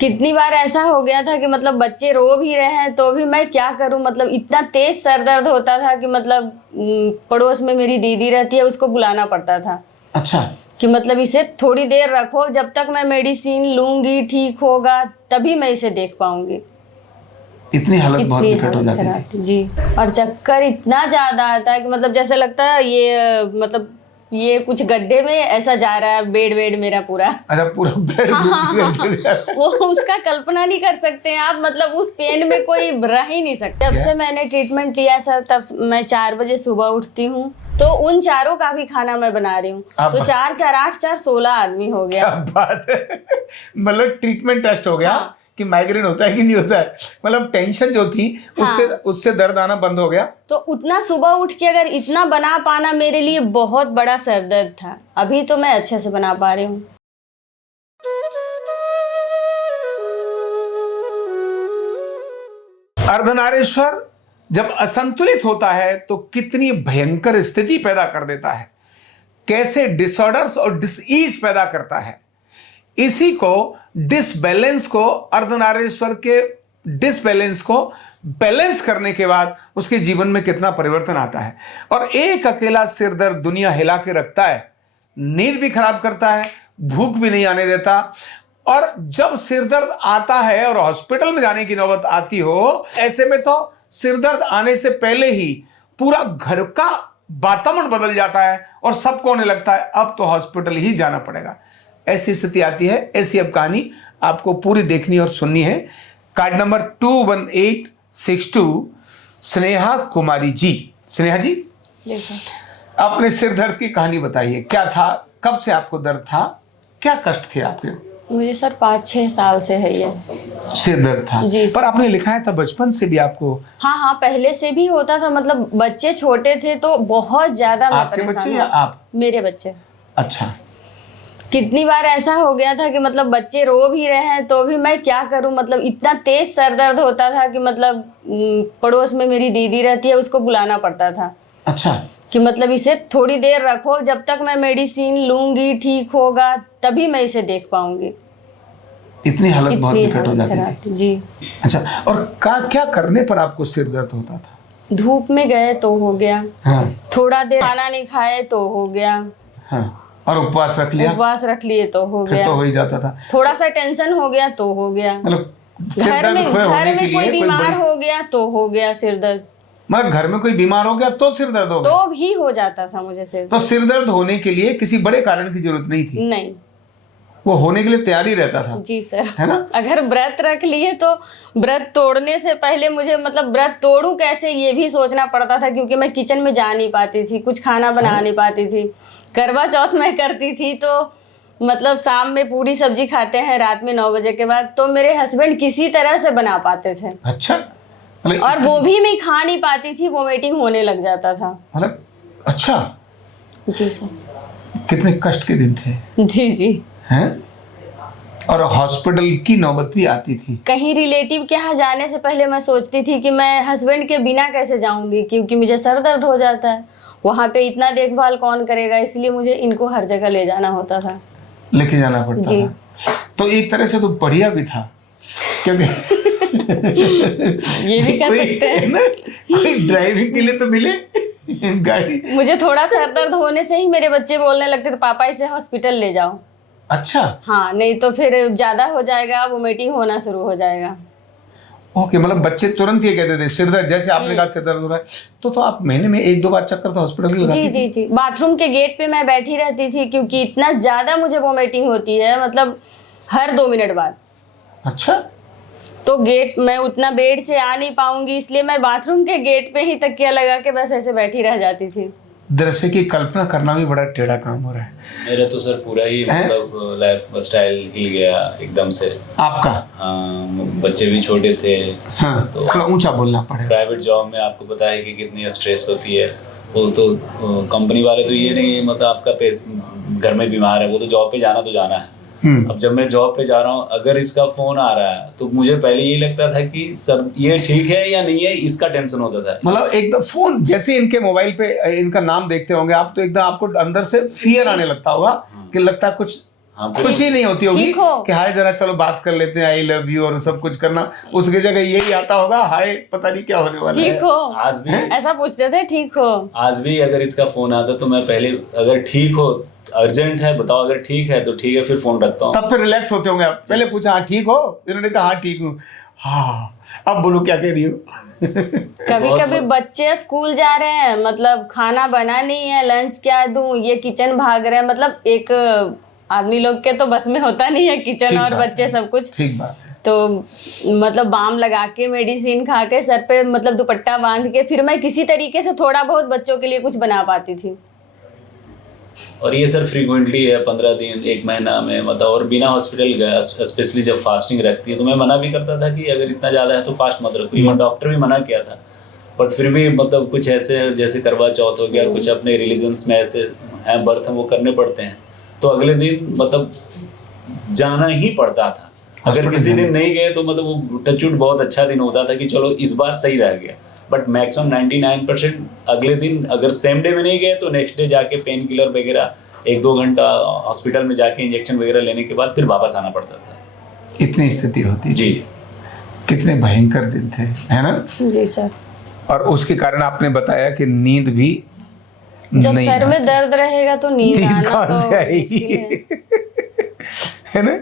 कितनी बार ऐसा हो गया था कि मतलब बच्चे रो भी रहे हैं तो भी मैं क्या करूं, मतलब इतना तेज सर दर्द होता था कि मतलब पड़ोस में मेरी दीदी रहती है, उसको बुलाना पड़ता था। अच्छा। कि मतलब इसे थोड़ी देर रखो, जब तक मैं मेडिसिन लूंगी ठीक होगा तभी मैं इसे देख पाऊंगी। इतनी हालत बहुत इतनी विकट हो हालत जाती खराब थी। थी जी। और चक्कर इतना ज्यादा आता है कि मतलब जैसे लगता है ये मतलब ये कुछ गड्ढे में ऐसा जा रहा है, बेड मेरा पूरा। अच्छा, पूरा बेड वो उसका कल्पना नहीं कर सकते हैं आप, मतलब उस पेन में कोई रह ही नहीं सकता। जब से मैंने ट्रीटमेंट लिया सर, तब मैं 4 बजे सुबह उठती हूँ, तो उन चारों का भी खाना मैं बना रही हूँ। तो 4 4 8 4 16 आदमी हो गया। क्या बात है। मतलब ट्रीटमेंट टेस्ट हो गया। हाँ। कि माइग्रेन होता है कि नहीं होता है, मतलब टेंशन जो थी उससे दर्द आना बंद हो गया। तो उतना सुबह उठ के अगर इतना बना पाना मेरे लिए बहुत बड़ा सरदर्द था। अभी तो मैं अच्छे से बना पा रही हूँ। अर्धनारीश्वर जब असंतुलित होता है तो कितनी भयंकर स्थिति पैदा कर देता है, कैसे डिसऑर्डर्स और डिसईज पैदा करता है। इसी को डिसबैलेंस को, अर्धनारीश्वर के डिसबैलेंस को बैलेंस करने के बाद उसके जीवन में कितना परिवर्तन आता है। और एक अकेला सिर दर्द दुनिया हिला के रखता है, नींद भी खराब करता है, भूख भी नहीं आने देता। और जब सिर दर्द आता है और हॉस्पिटल में जाने की नौबत आती हो, ऐसे में तो सिर दर्द आने से पहले ही पूरा घर का वातावरण बदल जाता है और सबको होने लगता है अब तो हॉस्पिटल ही जाना पड़ेगा। ऐसी स्थिति आती है। ऐसी अब कहानी आपको पूरी देखनी और सुननी है। Card number 21862, Sneha Kumari ji. स्नेहा जी, अपने सिर दर्द की कहानी बताइए। क्या था, कब से आपको दर्द था, क्या कष्ट थे आपके? मुझे सर 5-6 साल से है ये सिर दर्द था जी। पर आपने लिखा है था बचपन से भी आपको? हाँ, पहले से भी होता था। मतलब बच्चे छोटे थे तो बहुत ज्यादा मैं आपके बच्चे या आप? मेरे बच्चे। अच्छा। कितनी बार ऐसा हो गया था कि मतलब बच्चे रो भी रहे हैं तो भी मैं क्या करूं, मतलब इतना तेज सर दर्द होता था कि मतलब पड़ोस में मेरी दीदी रहती है, उसको बुलाना पड़ता था। अच्छा। कि मतलब इसे थोड़ी देर रखो, जब तक मैं मेडिसिन लूंगी ठीक होगा तभी मैं इसे देख पाऊंगी। इतनी हालत बहुत विकट हो जाती थी जी। अच्छा, और क्या करने पर आपको सिर दर्द होता था? धूप में गए तो हो गया। हाँ। थोड़ा देर खाना नहीं खाए तो हो गया। हाँ। और उपवास रख लिया? उपवास रख लिए तो हो गया। तो हो ही जाता था। थोड़ा सा टेंशन हो गया तो हो गया। मतलब घर में कोई बीमार हो गया तो हो गया सिर दर्द। मतलब घर में कोई बीमार हो गया तो सिर दर्द हो गया? तो भी हो जाता था मुझे सिर दर्द। तो सिर दर्द होने के लिए किसी बड़े कारण की जरूरत नहीं थी? नहीं, वो होने के लिए तैयार ही रहता था। जी सर, है ना? अगर व्रत रख लिए तो व्रत तोड़ने से पहले मुझे मतलब व्रत तोड़ूं कैसे ये भी सोचना पड़ता था, क्योंकि मैं किचन में जा नहीं पाती थी, कुछ खाना बना नहीं पाती थी। करवा चौथ मैं करती थी तो मतलब शाम में पूरी सब्जी खाते हैं रात में 9 बजे के बाद, तो मेरे हस्बैंड किसी तरह से बना पाते थे। अच्छा। और वो भी मैं खा नहीं पाती थी, वोमिटिंग होने लग जाता था। मतलब अच्छा जी सर। कितने कष्ट के दिन थे। जी जी। हैं? और हॉस्पिटल की नौबत भी आती थी? कहीं रिलेटिव के यहाँ जाने से पहले मैं सोचती थी कि मैं हस्बैंड के बिना कैसे जाऊंगी, क्योंकि मुझे सर दर्द हो जाता है, वहाँ पे इतना देखभाल कौन करेगा, इसलिए मुझे इनको हर जगह ले जाना होता था, लेके जाना पड़ता जी। था। तो एक तरह से तो बढ़िया भी था, क्योंकि ये भी कर सकते हैं ना, कोई ड्राइविंग के लिए तो मिले गाड़ी। मुझे थोड़ा सर दर्द होने से ही मेरे बच्चे बोलने लगते थे पापा इसे हॉस्पिटल ले जाओ। अच्छा। हाँ, नहीं तो फिर ज्यादा हो जाएगा, वोमिटिंग होना शुरू हो जाएगा। ओके, मतलब बच्चे तुरंत ये कहते थे सिर दर्द, जैसे आपने कहा सिर दर्द हो रहा है, तो आप महीने में 1-2 बार चक्कर तो हॉस्पिटल की लगाती जी जी जी। बाथरूम के गेट पे मैं बैठी रहती थी, क्योंकि इतना ज्यादा मुझे वोमिटिंग होती है, मतलब हर 2 मिनट बाद। अच्छा। तो गेट, मैं उतना बेड से आ नहीं पाऊंगी, इसलिए मैं बाथरूम के गेट पे ही तकिया लगा के बस ऐसे बैठी रह जाती थी। दृश्य की कल्पना करना भी बड़ा टेढ़ा काम हो रहा है। मेरा तो सर पूरा ही मतलब लाइफ स्टाइल हिल गया एकदम से। आपका? हाँ, बच्चे भी छोटे थे। हाँ, तो थोड़ा ऊंचा बोलना पड़ेगा। प्राइवेट जॉब में आपको पता है कि कितनी स्ट्रेस होती है। वो तो कंपनी वाले तो ये नहीं मतलब आपका घर में बीमार है, वो तो जॉब पे जाना तो जाना है। अब जब मैं जॉब पे जा रहा हूँ, अगर इसका फोन आ रहा है तो मुझे पहले यही लगता था कि सर ये ठीक है या नहीं है, इसका टेंशन होता था। मतलब एकदम फोन जैसे इनके मोबाइल पे इनका नाम देखते होंगे आप, तो एकदम आपको अंदर से फियर आने लगता होगा कि लगता है कुछ हाँ, खुशी नहीं होती होगी ठीक हो। कि हाय जरा चलो बात कर लेते हैं, आई लव यू और सब कुछ करना, उसकी जगह यही आता होगा हाय पता नहीं क्या होने वाला है। ठीक हो, आज भी ऐसा पूछते थे, ठीक हो। आज भी अगर इसका फोन आता तो मैं पहले, अगर ठीक हो, अर्जेंट है बताओ, अगर ठीक है तो ठीक है, फिर फोन रखता हूँ। तब फिर रिलैक्स होते होंगे आप। पहले पूछा हाँ ठीक हो, इन्होंने कहा हाँ ठीक हूँ, हाँ अब बोलो क्या कह रही हो। कभी कभी बच्चे स्कूल जा रहे हैं, मतलब खाना बना नहीं है, लंच क्या दूं, ये किचन भाग रहे हैं, मतलब एक आदमी लोग के तो बस में होता नहीं है किचन ठीक और बात बच्चे है। सब कुछ। ठीक बात है। तो मतलब बाम लगा के, मेडिसिन खा के, सर पे मतलब दुपट्टा बांध के, फिर मैं किसी तरीके से थोड़ा बहुत बच्चों के लिए कुछ बना पाती थी। और ये सर फ्रीक्वेंटली है, 15 दिन 1 महीना में, मतलब और बिना हॉस्पिटल गया, स्पेशली जब फास्टिंग रखती है तो मैं मना भी करता था कि अगर इतना ज़्यादा है तो फास्ट मत रखो, इवन डॉक्टर भी मना किया था। बट फिर भी मतलब कुछ ऐसे जैसे करवा चौथ हो गया, कुछ अपने रिलीजन्स में ऐसे हैं बर्थ हैं वो करने पड़ते हैं, तो अगले दिन मतलब जाना ही पड़ता था। अगर किसी दिन नहीं गए तो मतलब वो टचवुड बहुत अच्छा दिन होता था कि चलो इस बार सही रह गया, बट मैक्सिमम 99% अगले दिन अगर सेम डे में नहीं गए तो नेक्स्ट डे जाके पेन किलर वगैरह 1-2 घंटा हॉस्पिटल में जाके इंजेक्शन वगैरह लेने के बाद फिर वापस आना पड़ता था। इतनी स्थिति होती जी। कितने भयंकर दिन थे, है ना। जी सर। और उसके कारण आपने बताया कि नींद भी जब नहीं सर में दर्द रहेगा तो नींद आना कहाँ तो से आएगी, मुश्किल है। है ना।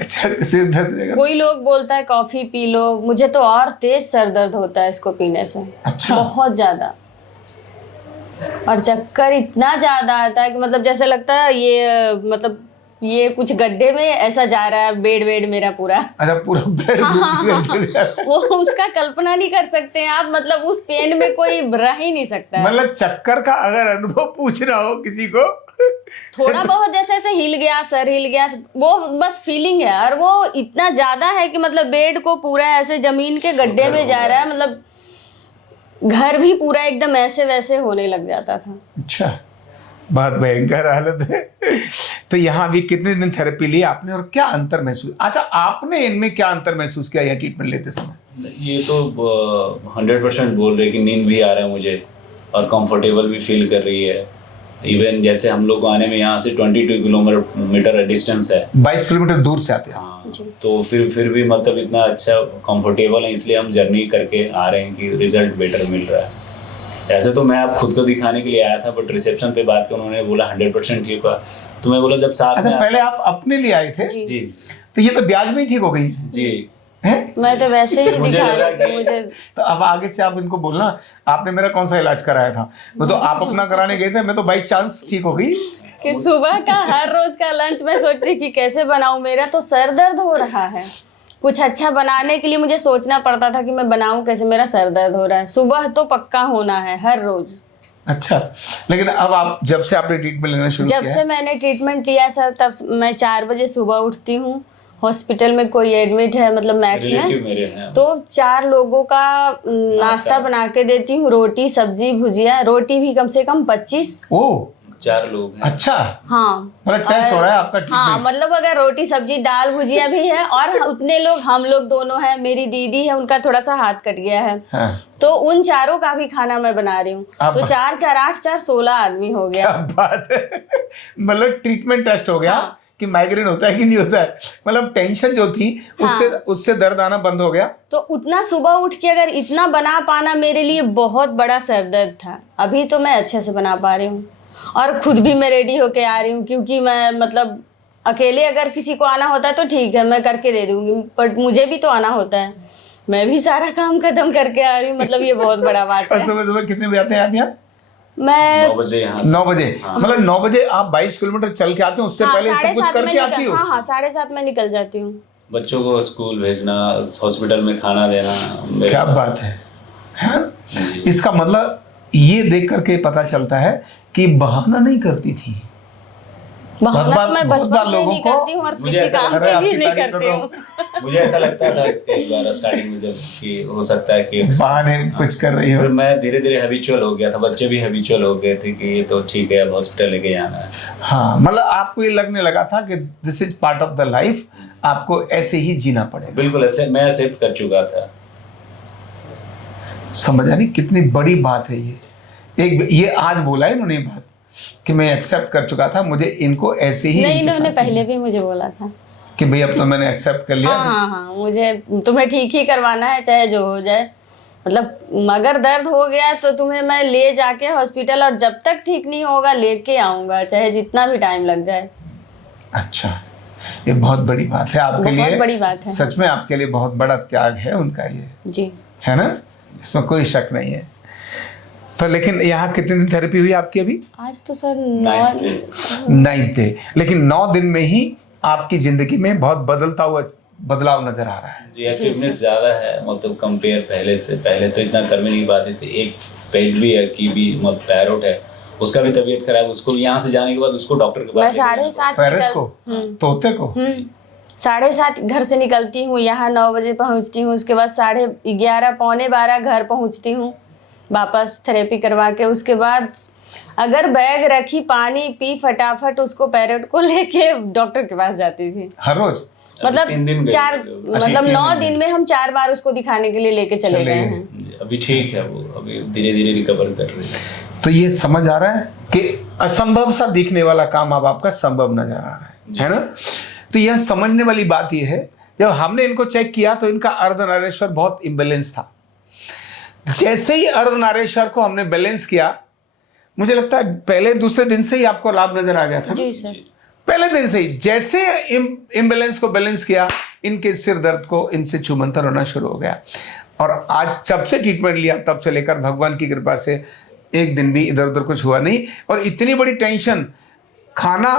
अच्छा सिर दर्द रहेगा। कोई लोग बोलता है कॉफी पी लो, मुझे तो और तेज सर दर्द होता है इसको पीने से। अच्छा। बहुत ज्यादा, और चक्कर इतना ज्यादा आता है कि मतलब जैसे लगता है मतलब ये कुछ गड्ढे में ऐसा जा रहा है, बेड मेरा पूरा। अच्छा पूरा बेड वो उसका कल्पना नहीं कर सकते हैं आप, मतलब उस पेन में कोई रह ही नहीं सकता है। मतलब चक्कर का अगर अनुभव पूछना हो किसी को, थोड़ा बहुत जैसे ऐसे हिल गया, सर हिल गया, वो बस फीलिंग है। और वो इतना ज्यादा है कि मतलब बेड को पूरा ऐसे जमीन के गड्ढे में जा रहा है, मतलब घर भी पूरा एकदम ऐसे वैसे होने लग जाता था। अच्छा बहुत भयंकर हालत है। तो यहाँ भी कितने दिन थेरेपी ली आपने और क्या अंतर महसूस, अच्छा आपने इनमें क्या अंतर महसूस किया यह ट्रीटमेंट लेते समय। ये तो 100% बोल रहे कि नींद भी आ रहा है मुझे और कंफर्टेबल भी फील कर रही है। इवन जैसे हम लोग को आने में यहाँ से 22 किलोमीटर डिस्टेंस है, 22 किलोमीटर दूर से आते हैं। हाँ, तो फिर भी मतलब इतना अच्छा कंफर्टेबल है, इसलिए हम जर्नी करके आ रहे हैं कि रिजल्ट बेटर मिल रहा है। ऐसे तो मैं आप खुद को दिखाने के लिए आया था, बट रिसेप्शन पे बात कर उन्होंने बोला 100% ठीक हुआ, तो मैं बोला जब साथ अच्छा में पहले आप अपने लिए आए थे। जी तो ये तो ब्याज में ही ठीक हो गई जी है। मैं तो वैसे ही मुझे दिखा लगा रही थी कि- मुझे। तो अब आगे से आप इनको बोलना आपने मेरा कौन सा इलाज कराया था, वो तो आप अपना कराने गए थे, मैं तो बाई चांस ठीक हो गई। कि सुबह का हर रोज का लंच मैं सोच रही कि कैसे बनाऊं, मेरा तो सर दर्द हो रहा है। कुछ अच्छा बनाने के लिए मुझे सोचना पड़ता था कि मैं बनाऊं कैसे, मेरा सर दर्द हो रहा है। सुबह तो पक्का होना है हर रोज। अच्छा लेकिन अब आप जब से आपने ट्रीटमेंट लेना शुरू जब किया से मैंने ट्रीटमेंट लिया सर, तब मैं 4 बजे सुबह उठती हूँ। हॉस्पिटल में कोई एडमिट है मतलब मैक्स रिलेटिव में, मेरे हैं, तो 4 लोगों का नाश्ता बना के देती हूँ, रोटी सब्जी भुजिया, रोटी भी कम से कम 25। ओ 4 लोग हैं। अच्छा हाँ मतलब टेस्ट हो रहा है आपका हाँ, ट्रीटमेंट। मतलब अगर रोटी सब्जी दाल भुजिया भी है, और उतने लोग हम लोग दोनों हैं, मेरी दीदी है उनका थोड़ा सा हाथ कट गया है, हाँ। तो उन चारों का भी खाना मैं बना रही हूँ। अब- तो 4 4 8 4 16 आदमी हो गया। क्या बात है। मतलब ट्रीटमेंट टेस्ट हो गया कि माइग्रेन होता है कि नहीं होता है, मतलब टेंशन जो थी उससे दर्द आना बंद हो गया। तो उतना सुबह उठ के अगर इतना बना पाना मेरे लिए बहुत बड़ा सरदर्द था। अभी तो मैं अच्छे से बना पा रही हूँ, और खुद भी मैं रेडी होके आ रही हूँ, क्योंकि मैं मतलब अकेले अगर किसी को आना होता है तो ठीक है मैं करके दे दूंगी, बट मुझे भी तो आना होता है, मैं भी सारा काम खत्म करके आ रही हूँ, मतलब ये बहुत बड़ा बात और है। सुबह सुबह कितने बजे आते हैं आप यहाँ। मैं 9 बजे यहाँ से। 9 बजे मतलब 9 बजे आप 22 किलोमीटर चल के आते हो, उससे पहले सब कुछ 7:30 में करके आती हो। हाँ 7:30 में निकल जाती हूँ। बच्चों को स्कूल भेजना, हॉस्पिटल में खाना देना। क्या बात है। इसका मतलब ये देख करके पता चलता है कि बहाना नहीं करती थी। बहाना तो मैं बहुत बचपन बार से लोगों नहीं को करती हूँ, और मुझे किसी ऐसा काम लग रहा है, पे भी आपकी नहीं तारीफ कर करती रहा हूँ। मुझे ऐसा लगता था एक बार स्टार्टिंग में जब कि हो सकता है कि बहाने कुछ कर रही हो। फिर मैं धीरे धीरे हैबिचुअल हो गया था, बच्चे भी हैबिचुअल हो गए थे कि ये तो ठीक है अब हॉस्पिटल लेके जाना है। हाँ मतलब आपको ये लगने लगा था कि this is part of the life, आपको ऐसे ही जीना पड़ेगा। बिल्कुल ऐसे मैं एक्सेप्ट कर चुका था। समझा नहीं कितनी बड़ी बात है ये। एक ये आज बोला है इन्होंने बात, कि मैं एक्सेप्ट कर चुका था, मुझे इनको ऐसे ही नहीं, इनके इन्होंने साथ पहले भी मुझे बोला था कि भाई अब तो मैंने एक्सेप्ट कर लिया। हाँ, मुझे तुम्हें ठीक ही करवाना है चाहे जो हो जाए, मतलब अगर दर्द हो गया तो तुम्हें मैं ले जाके हॉस्पिटल, और जब तक ठीक नहीं होगा लेके आऊंगा, चाहे जितना भी टाइम लग जाए। अच्छा, ये बहुत बड़ी बात है आपके लिए, बहुत बड़ी बात है। सच में आपके लिए बहुत बड़ा त्याग है उनका ये, जी है ना, इसमें कोई शक नहीं है। तो लेकिन यहाँ कितने दिन थेरेपी हुई आपकी अभी? आज तो सर 9 डे, लेकिन 9 दिन में ही आपकी जिंदगी में बहुत बदलता हुआ बदलाव नजर आ रहा है। जी, एक्टिवनेस ज़्यादा है, मतलब कंपेयर पहले से। पहले तो इतना कर भी नहीं पाते थे। एक पेट भी है की भी, मतलब पैरोट है, उसका भी तबीयत खराब, उसको यहाँ से जाने के बाद उसको डॉक्टर के मैं पास 7:30 पैरट को, तोते को 7:30 घर से निकलती हूँ, यहाँ 9 बजे पहुँचती हूँ, उसके बाद 11:30 पौने 12 घर पहुँचती हूँ वापस थेरेपी करवा के। उसके बाद अगर बैग रखी, पानी पी, फटाफट उसको पैरट को लेके डॉक्टर के पास जाती थी हर रोज। मतलब 3 दिन 9 दिन में हम 4 बार उसको दिखाने के लिए लेके चले गए हैं। अभी ठीक है वो, अभी धीरे धीरे रिकवर कर रही है। तो ये समझ आ रहा है कि असंभव सा दिखने वाला काम अब आपका संभव नजर आ रहा है ना। तो यह समझने वाली बात यह है, जब हमने इनको चेक किया तो इनका अर्धनारेश्वर बहुत इम्बैलेंस था। जैसे ही अर्धनारेश्वर को हमने बैलेंस किया, मुझे लगता है पहले दूसरे दिन से ही आपको लाभ नजर आ गया था। जी सर, पहले दिन से ही जैसे इम्बैलेंस को बैलेंस किया, इनके सिर दर्द को इनसे छूमंतर होना शुरू हो गया। और आज जब से ट्रीटमेंट लिया तब से लेकर भगवान की कृपा से एक दिन भी इधर उधर कुछ हुआ नहीं। और इतनी बड़ी टेंशन, खाना,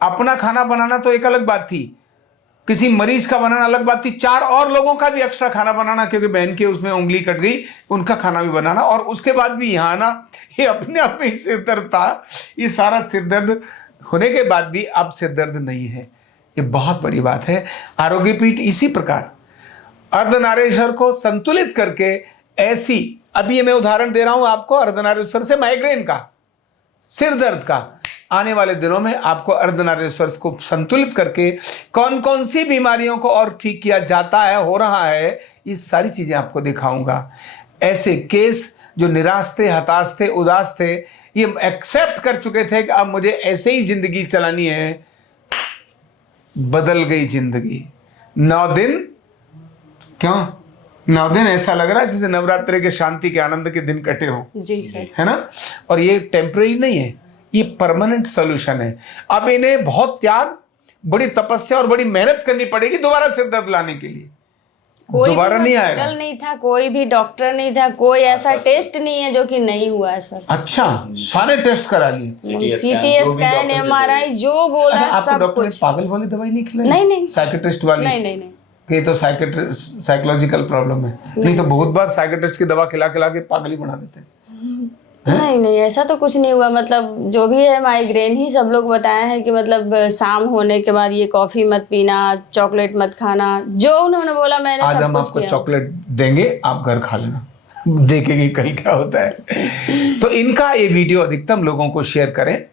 अपना खाना बनाना तो एक अलग बात थी, किसी मरीज का बनाना अलग बात थी, 4 और लोगों का भी एक्स्ट्रा खाना बनाना, क्योंकि बहन के उसमें उंगली कट गई, उनका खाना भी बनाना, और उसके बाद भी यहाँ आना, ये अपने आप में सिर दर्द था। ये सारा सिर दर्द होने के बाद भी अब सिर दर्द नहीं है, ये बहुत बड़ी बात है। आरोग्य पीठ इसी प्रकार अर्धनारेश्वर को संतुलित करके ऐसी, अभी ये मैं उदाहरण दे रहा हूं आपको अर्धनारेश्वर से, माइग्रेन का, सिर दर्द का, आने वाले दिनों में आपको अर्धनारेश्वर को संतुलित करके कौन कौन सी बीमारियों को और ठीक किया जाता है, हो रहा है, ये सारी चीजें आपको दिखाऊंगा। ऐसे केस जो निराश थे, हताश थे, उदास थे, ये एक्सेप्ट कर चुके थे कि अब मुझे ऐसे ही जिंदगी चलानी है, बदल गई जिंदगी। 9 दिन, क्यों 9 दिन ऐसा लग रहा है जैसे नवरात्रि के शांति के आनंद के दिन कटे हो। जी सर, है ना। और ये टेम्परेरी नहीं है, ये परमानेंट सॉल्यूशन है। अब इन्हें बहुत त्याग, बड़ी तपस्या और बड़ी मेहनत करनी पड़ेगी दोबारा सिर दर्द लाने के लिए। कोई दोबारा भी नहीं हॉस्पिटल आएगा। नहीं था, कोई भी डॉक्टर नहीं था, कोई ऐसा टेस्ट नहीं है जो कि नहीं हुआ है सर। अच्छा, सारे टेस्ट करा लिए। सीटी स्कैन, MRI, जो बोला अच्छा, आपको सब डॉक्टर ने कुछ। पागल वाली दवाई नहीं खिलाई? नहीं। साइकेट्रिस्ट वाली? नहीं। ये तो साइकोलॉजिकल प्रॉब्लम है। नहीं तो बहुत बार साइकेट्रिस्ट की दवा खिला खिला के पागल ही बना देते हैं। नहीं, ऐसा तो कुछ नहीं हुआ। मतलब जो भी है माइग्रेन ही सब लोग बताए हैं कि मतलब शाम होने के बाद ये कॉफी मत पीना, चॉकलेट मत खाना, जो उन्होंने बोला मैंने आज सब हम कुछ आपको किया। चॉकलेट देंगे, आप घर खा लेना, देखेंगे कल क्या होता है। तो इनका ये वीडियो अधिकतम लोगों को शेयर करें,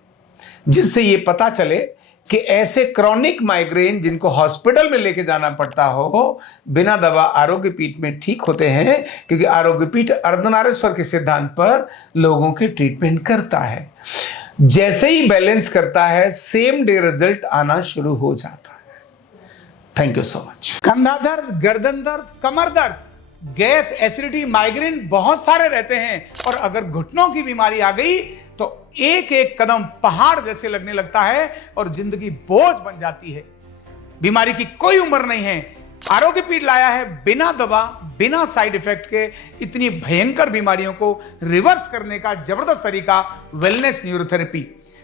जिससे ये पता चले कि ऐसे क्रॉनिक माइग्रेन जिनको हॉस्पिटल में लेके जाना पड़ता हो, बिना दवा आरोग्य पीठ में ठीक होते हैं, क्योंकि आरोग्य पीठ अर्धनारेश्वर के सिद्धांत पर लोगों के ट्रीटमेंट करता है। जैसे ही बैलेंस करता है, सेम डे रिजल्ट आना शुरू हो जाता है। Thank you so much. कंधा दर्द, गर्दन दर्द, कमर दर्द, गैस, एसिडिटी, माइग्रेन बहुत सारे रहते हैं, और अगर घुटनों की बीमारी आ गई तो एक एक कदम पहाड़ जैसे लगने लगता है और जिंदगी बोझ बन जाती है। बीमारी की कोई उम्र नहीं है। आरोग्य पीठ लाया है बिना दवा, बिना साइड इफेक्ट के इतनी भयंकर बीमारियों को रिवर्स करने का जबरदस्त तरीका, वेलनेस न्यूरोथेरेपी।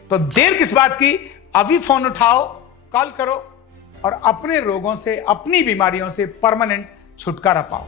तो देर किस बात की, अभी फोन उठाओ, कॉल करो और अपने रोगों से, अपनी बीमारियों से परमानेंट छुटकारा पाओ।